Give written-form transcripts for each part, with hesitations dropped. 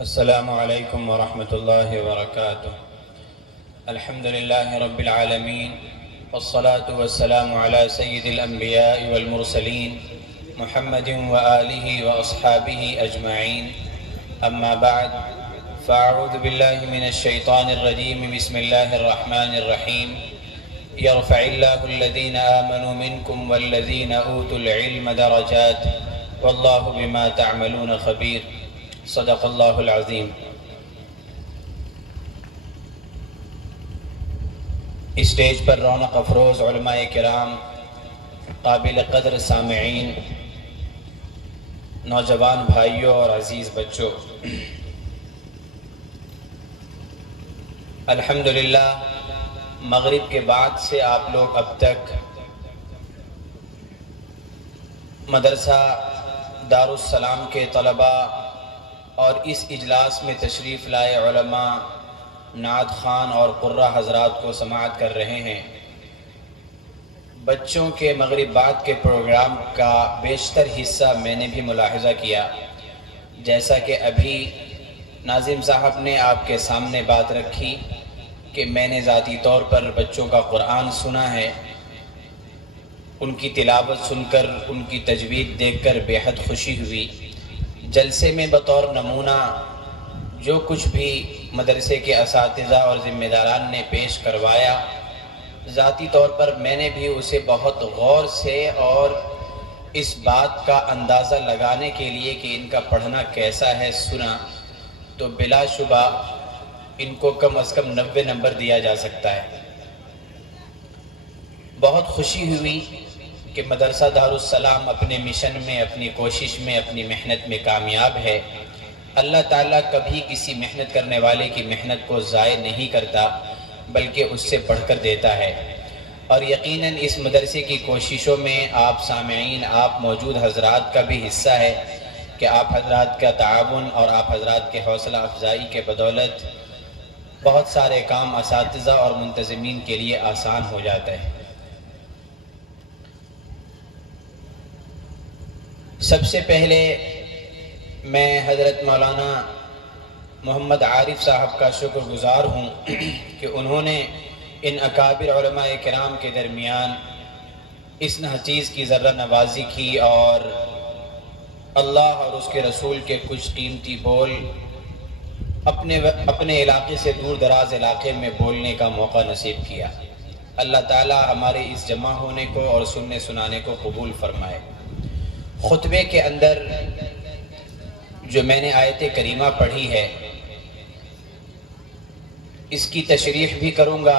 السلام علیکم ورحمۃ اللہ وبرکاتہ۔ الحمد للہ رب العالمین والصلاة والسلام علی سید الانبیاء والمرسلین محمد وآلہ واصحابہ اجمعین، اما بعد فاعوذ باللہ من الشیطان الرجیم، بسم اللہ الرحمن الرحیم۔ یرفع اللہ الذین آمنوا منکم والذین اوتوا العلم درجات واللہ بما تعملون خبیر۔ صدق اللہ العظیم۔ اسٹیج پر رونق افروز علماء کرام، قابل قدر سامعین، نوجوان بھائیوں اور عزیز بچوں، الحمدللہ مغرب کے بعد سے آپ لوگ اب تک مدرسہ دارالسلام کے طلباء اور اس اجلاس میں تشریف لائے علماء، نعت خوان اور قرہ حضرات کو سماعت کر رہے ہیں۔ بچوں کے مغرب بعد کے پروگرام کا بیشتر حصہ میں نے بھی ملاحظہ کیا، جیسا کہ ابھی ناظم صاحب نے آپ کے سامنے بات رکھی کہ میں نے ذاتی طور پر بچوں کا قرآن سنا ہے، ان کی تلاوت سن کر، ان کی تجوید دیکھ کر بے حد خوشی ہوئی۔ جلسے میں بطور نمونہ جو کچھ بھی مدرسے کے اساتذہ اور ذمہ داران نے پیش کروایا، ذاتی طور پر میں نے بھی اسے بہت غور سے اور اس بات کا اندازہ لگانے کے لیے کہ ان کا پڑھنا کیسا ہے سنا، تو بلا شبہ ان کو کم از کم 90 نمبر دیا جا سکتا ہے۔ بہت خوشی ہوئی کہ مدرسہ دارالسلام اپنے مشن میں، اپنی کوشش میں، اپنی محنت میں کامیاب ہے۔ اللہ تعالیٰ کبھی کسی محنت کرنے والے کی محنت کو ضائع نہیں کرتا، بلکہ اس سے بڑھ کر دیتا ہے۔ اور یقیناً اس مدرسے کی کوششوں میں آپ سامعین، آپ موجود حضرات کا بھی حصہ ہے کہ آپ حضرات کا تعاون اور آپ حضرات کے حوصلہ افزائی کے بدولت بہت سارے کام اساتذہ اور منتظمین کے لیے آسان ہو جاتا ہے۔ سب سے پہلے میں حضرت مولانا محمد عارف صاحب کا شکر گزار ہوں کہ انہوں نے ان اکابر علماء کرام کے درمیان اس ناچیز کی ذرہ نوازی کی اور اللہ اور اس کے رسول کے کچھ قیمتی بول اپنے علاقے سے دور دراز علاقے میں بولنے کا موقع نصیب کیا۔ اللہ تعالی ہمارے اس جمع ہونے کو اور سننے سنانے کو قبول فرمائے۔ خطبے کے اندر جو میں نے آیت کریمہ پڑھی ہے، اس کی تشریح بھی کروں گا،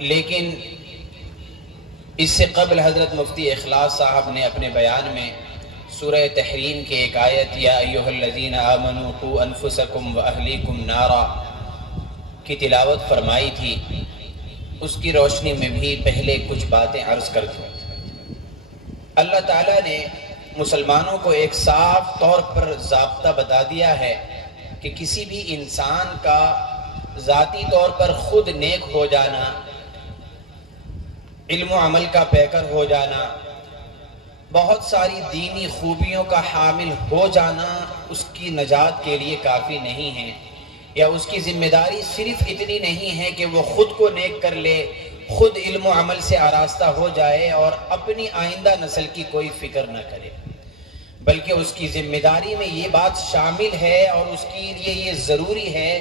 لیکن اس سے قبل حضرت مفتی اخلاص صاحب نے اپنے بیان میں سورہ تحریم کے ایک آیت یا ایھا الذین آمنوا قوا انفسکم واہلیکم نارا کی تلاوت فرمائی تھی۔ اس کی روشنی میں بھی پہلے کچھ باتیں عرض کر دوں۔ اللہ تعالیٰ نے مسلمانوں کو ایک صاف طور پر ضابطہ بتا دیا ہے کہ کسی بھی انسان کا ذاتی طور پر خود نیک ہو جانا، علم و عمل کا پیکر ہو جانا، بہت ساری دینی خوبیوں کا حامل ہو جانا اس کی نجات کے لیے کافی نہیں ہے، یا اس کی ذمہ داری صرف اتنی نہیں ہے کہ وہ خود کو نیک کر لے، خود علم و عمل سے آراستہ ہو جائے اور اپنی آئندہ نسل کی کوئی فکر نہ کرے، بلکہ اس کی ذمہ داری میں یہ بات شامل ہے اور اس کے لیے یہ ضروری ہے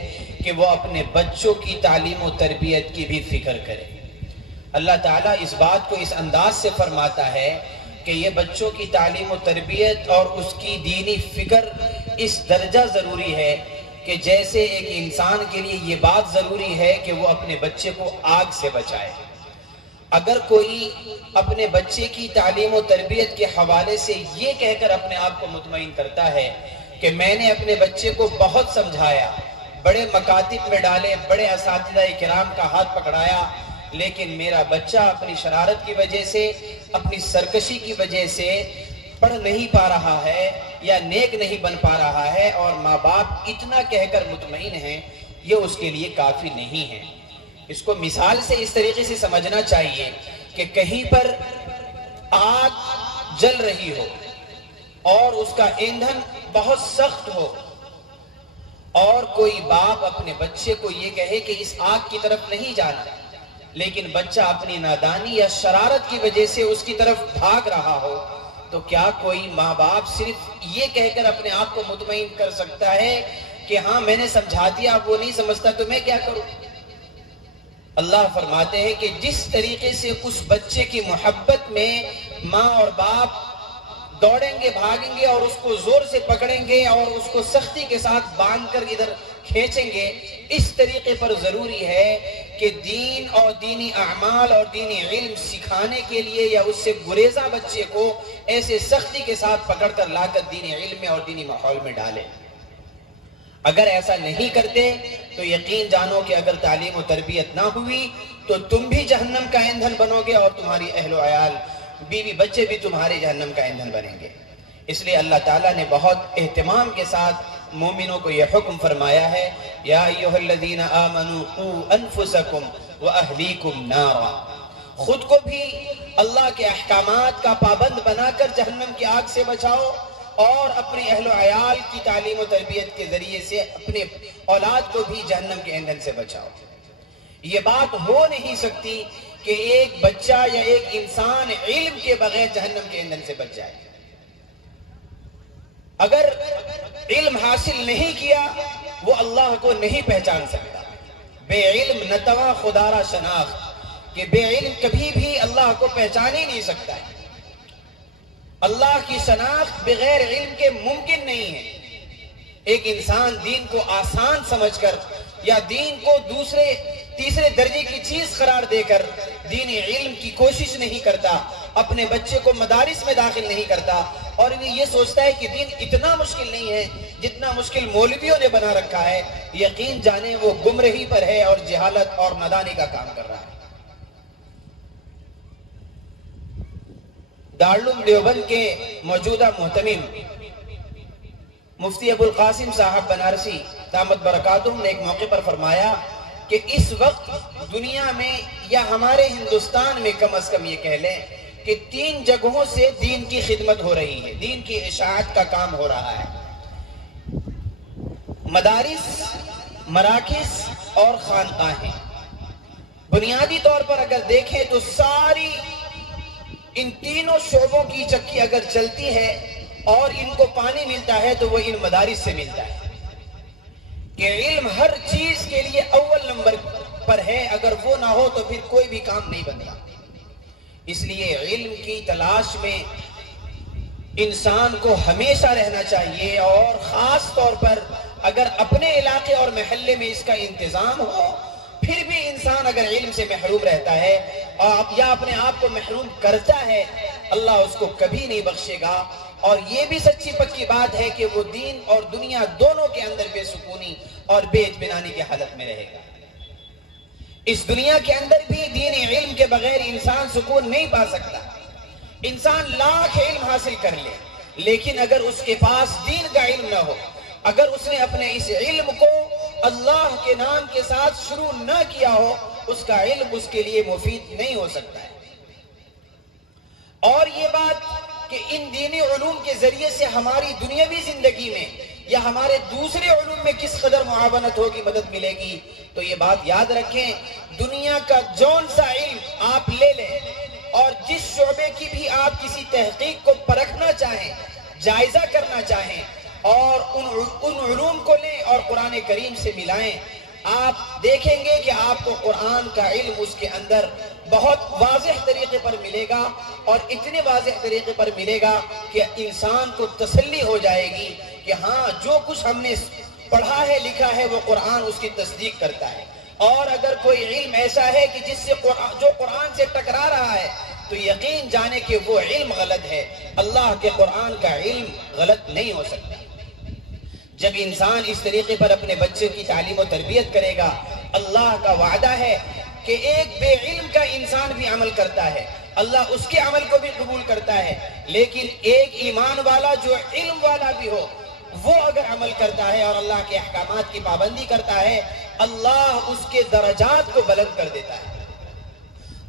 کہ وہ اپنے بچوں کی تعلیم و تربیت کی بھی فکر کرے۔ اللہ تعالیٰ اس بات کو اس انداز سے فرماتا ہے کہ یہ بچوں کی تعلیم و تربیت اور اس کی دینی فکر اس درجہ ضروری ہے کہ جیسے ایک انسان کے لیے یہ بات ضروری ہے کہ وہ اپنے بچے کو آگ سے بچائے۔ اگر کوئی اپنے بچے کی تعلیم و تربیت کے حوالے سے یہ کہہ کر اپنے آپ کو مطمئن کرتا ہے کہ میں نے اپنے بچے کو بہت سمجھایا، بڑے مکاتب میں ڈالے، بڑے اساتذہ کرام کا ہاتھ پکڑایا، لیکن میرا بچہ اپنی شرارت کی وجہ سے، اپنی سرکشی کی وجہ سے پڑھ نہیں پا رہا ہے یا نیک نہیں بن پا رہا ہے، اور ماں باپ اتنا کہہ کر مطمئن ہیں، یہ اس کے لیے کافی نہیں ہے۔ اس کو مثال سے اس طریقے سے سمجھنا چاہیے کہ کہیں پر آگ جل رہی ہو اور اس کا ایندھن بہت سخت ہو، اور کوئی باپ اپنے بچے کو یہ کہے کہ اس آگ کی طرف نہیں جانا، لیکن بچہ اپنی نادانی یا شرارت کی وجہ سے اس کی طرف بھاگ رہا ہو، تو کیا کوئی ماں باپ صرف یہ کہہ کر اپنے آپ کو مطمئن کر سکتا ہے کہ ہاں میں نے سمجھا دیا، وہ نہیں سمجھتا تو میں کیا کروں؟ اللہ فرماتے ہیں کہ جس طریقے سے اس بچے کی محبت میں ماں اور باپ دوڑیں گے، بھاگیں گے اور اس کو زور سے پکڑیں گے اور اس کو سختی کے ساتھ باندھ کر ادھر کھینچیں گے، اس طریقے پر ضروری ہے کہ دین اور دینی اعمال اور دینی علم سکھانے کے لیے یا اس سے گریزہ بچے کو ایسے سختی کے ساتھ پکڑ کر لا کر دینی علم میں اور دینی ماحول میں ڈالیں۔ اگر ایسا نہیں کرتے تو یقین جانو کہ اگر تعلیم و تربیت نہ ہوئی تو تم بھی جہنم کا ایندھن بنو گے اور تمہاری اہل و عیال، بیوی بچے بھی تمہارے جہنم کا ایندھن بنیں گے۔ اس لیے اللہ تعالیٰ نے بہت اہتمام کے ساتھ مومنوں کو یہ حکم فرمایا ہے، یا ایھا الذین آمنوا قوا انفسکم واہلیکم نارا، خود کو بھی اللہ کے احکامات کا پابند بنا کر جہنم کی آگ سے بچاؤ اور اپنے اہل و عیال کی تعلیم و تربیت کے ذریعے سے اپنے اولاد کو بھی جہنم کے ایندھن سے بچاؤ۔ یہ بات ہو نہیں سکتی کہ ایک بچہ یا ایک انسان علم کے بغیر جہنم کے ایندھن سے بچ جائے۔ اگر علم حاصل نہیں کیا وہ اللہ کو نہیں پہچان سکتا۔ بے علم نتواں خدا را شناخت، کہ بے علم کبھی بھی اللہ کو پہچان ہی نہیں سکتا ہے۔ اللہ کی شناخت بغیر علم کے ممکن نہیں ہے۔ ایک انسان دین کو آسان سمجھ کر یا دین کو دوسرے تیسرے درجے کی چیز قرار دے کر دین علم کی کوشش نہیں کرتا، اپنے بچے کو مدارس میں داخل نہیں کرتا اور یہ سوچتا ہے کہ دین اتنا مشکل نہیں ہے جتنا مشکل مولویوں نے بنا رکھا ہے، یقین جانے وہ گمراہی پر ہے اور جہالت اور نادانی کا کام کر رہا ہے۔ دارالعلوم دیوبند کے موجودہ محتمم مفتی ابو القاسم صاحب بنارسی دامت برکاتہم نے ایک موقع پر فرمایا کہ اس وقت دنیا میں یا ہمارے ہندوستان میں کم از کم یہ کہہ لیں کہ 3 جگہوں سے دین کی خدمت ہو رہی ہے، دین کی اشاعت کا کام ہو رہا ہے، مدارس، مراکز اور خانقاہیں۔ بنیادی طور پر اگر دیکھیں تو ساری ان تینوں شعبوں کی چکی اگر چلتی ہے اور ان کو پانی ملتا ہے تو وہ ان مدارس سے ملتا ہے، کہ علم ہر چیز کے لیے اول نمبر پر ہے، اگر وہ نہ ہو تو پھر کوئی بھی کام نہیں بنتا۔ اس لیے علم کی تلاش میں انسان کو ہمیشہ رہنا چاہیے، اور خاص طور پر اگر اپنے علاقے اور محلے میں اس کا انتظام ہو، پھر بھی انسان اگر علم سے محروم رہتا ہے یا اپنے آپ کو محروم کرتا ہے، اللہ اس کو کبھی نہیں بخشے گا۔ اور یہ بھی سچی پکی بات ہے کہ وہ دین اور دنیا دونوں کے اندر بے سکونی اور بے اطمینانی کی حالت میں رہے گا۔ اس دنیا کے اندر بھی دین علم کے بغیر انسان سکون نہیں پا سکتا۔ انسان لاکھ علم حاصل کر لے، لیکن اگر اس کے پاس دین کا علم نہ ہو، اگر اس نے اپنے اس علم کو اللہ کے نام کے ساتھ شروع نہ کیا ہو، اس کا علم اس کے لیے مفید نہیں ہو سکتا ہے۔ اور یہ بات کہ ان دینی علوم کے ذریعے سے ہماری دنیاوی زندگی میں یا ہمارے دوسرے علوم میں کس قدر معاونت ہوگی، مدد ملے گی، تو یہ بات یاد رکھیں، دنیا کا جون سا علم آپ لے لیں اور جس شعبے کی بھی آپ کسی تحقیق کو پرکھنا چاہیں، جائزہ کرنا چاہیں، اور ان علوم کو لیں اور قرآن کریم سے ملائیں، آپ دیکھیں گے کہ آپ کو قرآن کا علم اس کے اندر بہت واضح طریقے پر ملے گا، اور اتنے واضح طریقے پر ملے گا کہ انسان کو تسلی ہو جائے گی کہ ہاں جو کچھ ہم نے پڑھا ہے لکھا ہے وہ قرآن اس کی تصدیق کرتا ہے۔ اور اگر کوئی علم ایسا ہے کہ جس سے جو قرآن سے ٹکرا رہا ہے تو یقین جانے کہ وہ علم غلط ہے، اللہ کے قرآن کا علم غلط نہیں ہو سکتا۔ جب انسان اس طریقے پر اپنے بچے کی تعلیم و تربیت کرے گا، اللہ کا وعدہ ہے کہ ایک بے علم کا انسان بھی عمل کرتا ہے، اللہ اس کے عمل کو بھی قبول کرتا ہے، لیکن ایک ایمان والا جو علم والا بھی ہو، وہ اگر عمل کرتا ہے اور اللہ کے احکامات کی پابندی کرتا ہے، اللہ اس کے درجات کو بلند کر دیتا ہے،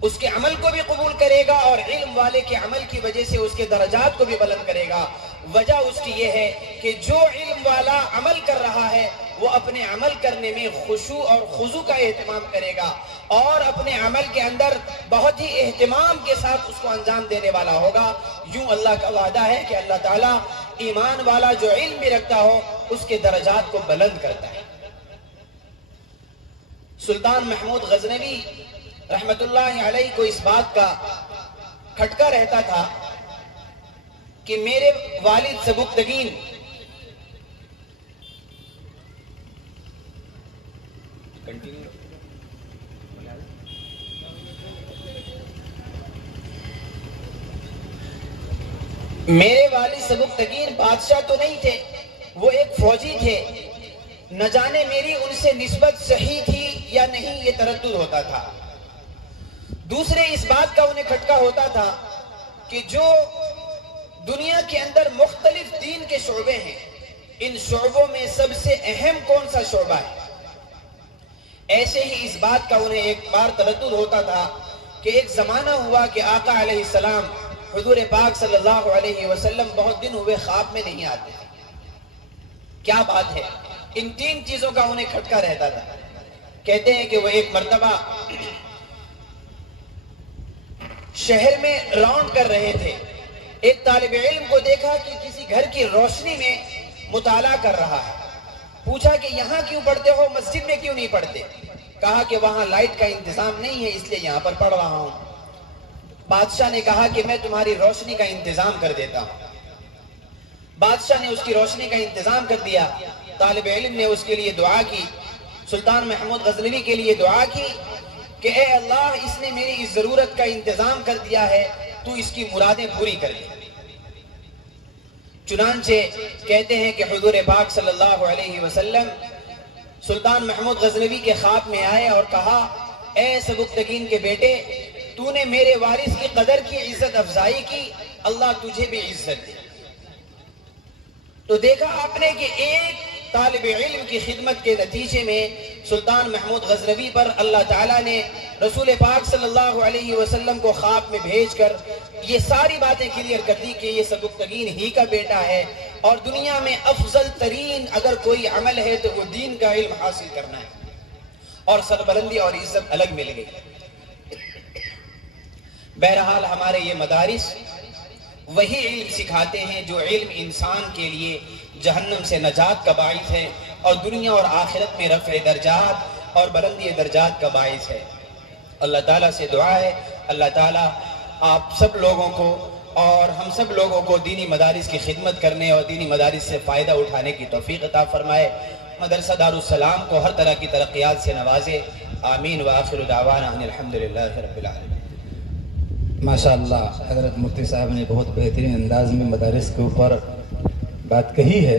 اس کے عمل کو بھی قبول کرے گا اور علم والے کے عمل کی وجہ سے اس کے درجات کو بھی بلند کرے گا۔ وجہ اس کی یہ ہے کہ جو علم والا عمل کر رہا ہے وہ اپنے عمل کرنے میں خشوع اور خضوع کا اہتمام کرے گا اور اپنے عمل کے اندر بہت ہی اہتمام کے ساتھ اس کو انجام دینے والا ہوگا۔ یوں اللہ کا وعدہ ہے کہ اللہ تعالیٰ ایمان والا جو علم بھی رکھتا ہو اس کے درجات کو بلند کرتا ہے۔ سلطان محمود غزنوی رحمت اللہ علیہ کو اس بات کا کھٹکا رہتا تھا کہ میرے والد سبکتگین سبکتگین بادشاہ تو نہیں تھے، وہ ایک فوجی تھے، نہ جانے میری ان سے نسبت صحیح تھی یا نہیں یہ تردد ہوتا تھا۔ دوسرے اس بات کا انہیں کھٹکا ہوتا تھا کہ جو دنیا کے اندر مختلف دین کے شعبے ہیں، ان شعبوں میں سب سے اہم کون سا شعبہ ہے؟ ایسے ہی اس بات کا انہیں ایک بار تردد ہوتا تھا کہ ایک زمانہ ہوا کہ آقا علیہ السلام حضور پاک صلی اللہ علیہ وسلم بہت دن ہوئے خواب میں نہیں آتے۔ کیا بات ہے؟ ان تین چیزوں کا انہیں کھٹکا رہتا تھا۔ کہتے ہیں کہ وہ ایک مرتبہ شہر میں راؤنڈ کر رہے تھے، ایک طالب علم کو دیکھا کہ کسی گھر کی روشنی میں مطالعہ کر رہا ہے۔ پوچھا کہ یہاں کیوں پڑھتے ہو، مسجد میں کیوں نہیں پڑھتے؟ کہا کہ وہاں لائٹ کا انتظام نہیں ہے اس لیے یہاں پر پڑھ رہا ہوں۔ بادشاہ نے کہا کہ میں تمہاری روشنی کا انتظام کر دیتا ہوں۔ بادشاہ نے اس کی روشنی کا انتظام کر دیا۔ طالب علم نے اس کے لیے دعا کی، سلطان محمود غزنوی کے لیے دعا کی کہ اے اللہ، اس نے میری اس ضرورت کا انتظام کر دیا ہے، تو اس کی مرادیں پوری کر دے۔ چنانچہ کہتے ہیں کہ حضور پاک صلی اللہ علیہ وسلم سلطان محمود غزنوی کے خواب میں آئے اور کہا، اے سبکتگین کے بیٹے، تو نے میرے وارث کی قدر کی، عزت افزائی کی، اللہ تجھے بھی عزت دے۔ تو دیکھا آپ نے کہ ایک طالب علم کی خدمت کے نتیجے میں سلطان محمود غزنوی پر اللہ تعالیٰ نے رسول پاک صلی اللہ علیہ وسلم کو خواب میں بھیج کر یہ ساری باتیں کلیئر کر دی کہ یہ سبکتگین ہی کا بیٹا ہے، اور دنیا میں افضل ترین اگر کوئی عمل ہے تو وہ دین کا علم حاصل کرنا ہے، اور سربلندی اور عزت الگ مل گئی۔ بہرحال ہمارے یہ مدارس وہی علم سکھاتے ہیں جو علم انسان کے لیے جہنم سے نجات کا باعث ہے اور دنیا اور آخرت میں رفع درجات اور بلندی درجات کا باعث ہے۔ اللہ تعالیٰ سے دعا ہے اللہ تعالیٰ آپ سب لوگوں کو اور ہم سب لوگوں کو دینی مدارس کی خدمت کرنے اور دینی مدارس سے فائدہ اٹھانے کی توفیق عطا فرمائے۔ مدرسہ دارالسلام کو ہر طرح کی ترقیات سے نوازے، آمین۔ وآخر دعوانا ان الحمدللہ رب العالمین۔ ماشاءاللہ حضرت مفتی صاحب نے بہت بہترین انداز میں مدارس کے اوپر بات کہی ہے۔